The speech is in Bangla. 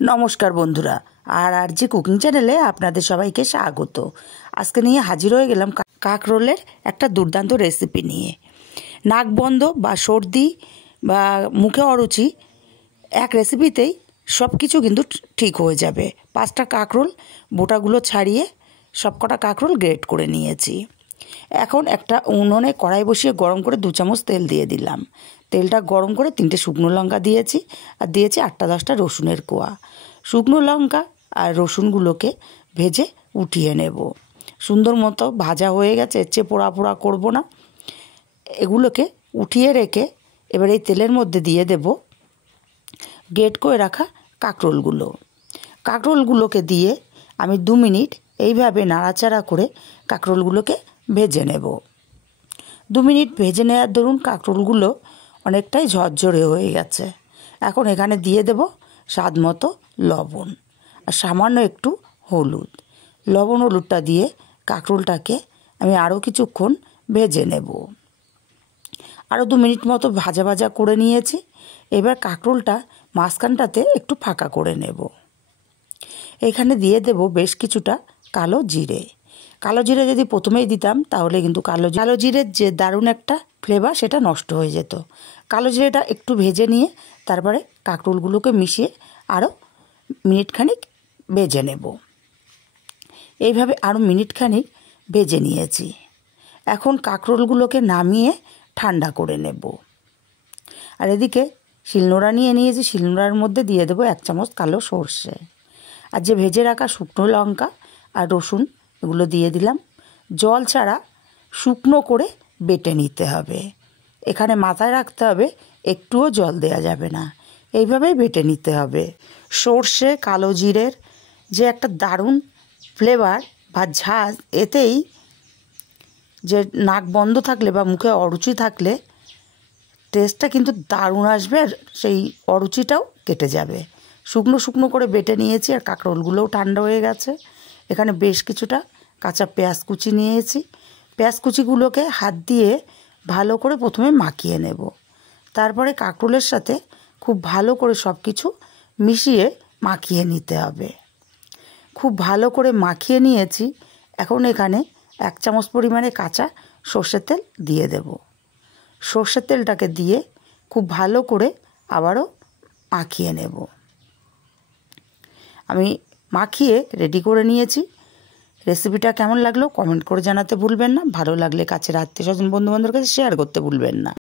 নমস্কার বন্ধুরা, আর জি কুকিং চ্যানেলে আপনাদের সবাইকে স্বাগত। আজকে নিয়ে হাজির হয়ে গেলাম কাঁকরোলের একটা দুর্দান্ত রেসিপি নিয়ে। নাক বন্ধ বা সর্দি বা মুখে অরুচি এক রেসিপিতেই সব কিছু কিন্তু ঠিক হয়ে যাবে। 5টা কাঁকরোল বোটাগুলো ছাড়িয়ে সবকটা কাঁকরোল গ্রেট করে নিয়েছি। এখন একটা উনুনে কড়াই বসিয়ে গরম করে 2 চামচ তেল দিয়ে দিলাম। তেলটা গরম করে 3টে শুকনো লঙ্কা দিয়েছি আর দিয়েছি 8টা-10টা রসুনের কোয়া। শুকনো লঙ্কা আর রসুনগুলোকে ভেজে উঠিয়ে নেব। সুন্দর মতো ভাজা হয়ে গেছে, এর চেয়ে পোড়া পোড়া করবো না। এগুলোকে উঠিয়ে রেখে এবার এই তেলের মধ্যে দিয়ে দেব গ্রেট করে রাখা কাঁকরোলগুলোকে দিয়ে আমি 2 মিনিট এইভাবে নাড়াচাড়া করে কাঁকরোলগুলোকে ভেজে নেব। 2 মিনিট ভেজে নেওয়ার দরুন কাঁকরোলগুলো অনেকটাই ঝরঝরে হয়ে গেছে। এখন এখানে দিয়ে দেব স্বাদ মতো লবণ আর সামান্য একটু হলুদ। লবণ হলুদটা দিয়ে কাঁকরোলটাকে আমি আরও কিছুক্ষণ ভেজে নেব। আরও 2 মিনিট মতো ভাজা ভাজা করে নিয়েছি। এবার কাঁকরোলটা মাঝখানটাতে একটু ফাঁকা করে নেব। এখানে দিয়ে দেব বেশ কিছুটা কালো জিরে। কালো জিরে যদি প্রথমেই দিতাম তাহলে কিন্তু কালো জিরের যে দারুণ একটা ফ্লেভার সেটা নষ্ট হয়ে যেত। কালো জিরেটা একটু ভেজে নিয়ে তারপরে কাঁকরোলগুলোকে মিশিয়ে আরও মিনিটখানিক ভেজে নেব। এইভাবে আরও মিনিটখানিক ভেজে নিয়েছি। এখন কাঁকরোলগুলোকে নামিয়ে ঠান্ডা করে নেব। আর এদিকে শিলনোড়া নিয়ে নিয়েছি, শিলনোড়ার মধ্যে দিয়ে দেবো 1 চামচ কালো সর্ষে আর যে ভেজে রাখা শুকনো লঙ্কা আর রসুন এগুলো দিয়ে দিলাম। জল ছাড়া শুকনো করে বেটে নিতে হবে। এখানে মাথায় রাখতে হবে একটুও জল দেওয়া যাবে না, এইভাবেই বেটে নিতে হবে। সর্ষে কালো জিরের যে একটা দারুণ ফ্লেভার বা ঝাঁজ, এতেই যে নাক বন্ধ থাকলে বা মুখে অরুচি থাকলে টেস্টটা কিন্তু দারুণ আসবে আর সেই অরুচিটাও কেটে যাবে। শুকনো শুকনো করে বেটে নিয়েছি আর কাঁকরোলগুলোও ঠান্ডা হয়ে গেছে। এখানে বেশ কিছুটা কাঁচা পেঁয়াজ কুচি নিয়েছি। পেঁয়াজ কুচিগুলোকে হাত দিয়ে ভালো করে প্রথমে মাখিয়ে নেব। তারপরে কাঁকরোলের সাথে খুব ভালো করে সব কিছু মিশিয়ে মাখিয়ে নিতে হবে। খুব ভালো করে মাখিয়ে নিয়েছি। এখন এখানে 1 চামচ পরিমাণে কাঁচা সর্ষের তেল দিয়ে দেব। সর্ষের তেলটাকে দিয়ে খুব ভালো করে আবারও মাখিয়ে নেব। আমি মাখিয়ে রেডি করে নিয়েছি। রেসিপিটা কেমন লাগলো কমেন্ট করে জানাতে ভুলবেন না। ভালো লাগলে কাছের আত্মীয়স্বজন বন্ধুবান্ধবের কাছে শেয়ার করতে ভুলবেন না।